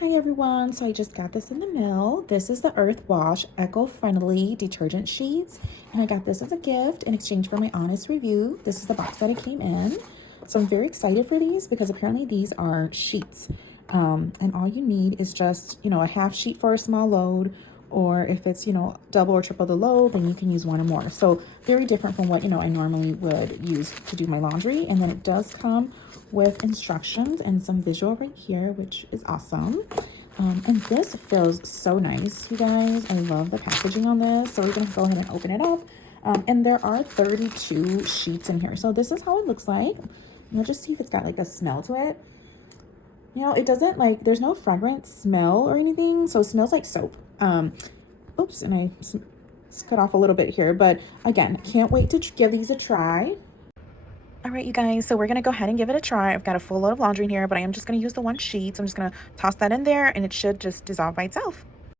Hi everyone, so I just got this in the mail. This is the Earth Wash eco-friendly detergent sheets, and I got this as a gift in exchange for my honest review. This is the box that it came in. So I'm very excited for these because apparently these are sheets. And all you need is just, a half sheet for a small load, or if it's, double or triple the load, then you can use one or more. So very different from what, I normally would use to do my laundry. And then it does come with instructions and some visual right here, which is awesome. And this feels so nice, you guys. I love the packaging on this. So we're gonna go ahead and open it up. And there are 32 sheets in here. So this is how it looks like. Let's just see if it's got like a smell to it. It doesn't there's no fragrant smell or anything. So it smells like soap. Oops, and I cut off a little bit here. But again, can't wait to give these a try. All right, you guys, so we're gonna go ahead and give it a try. I've got a full load of laundry in here, but I am just gonna use the one sheet. So I'm just gonna toss that in there and it should just dissolve by itself.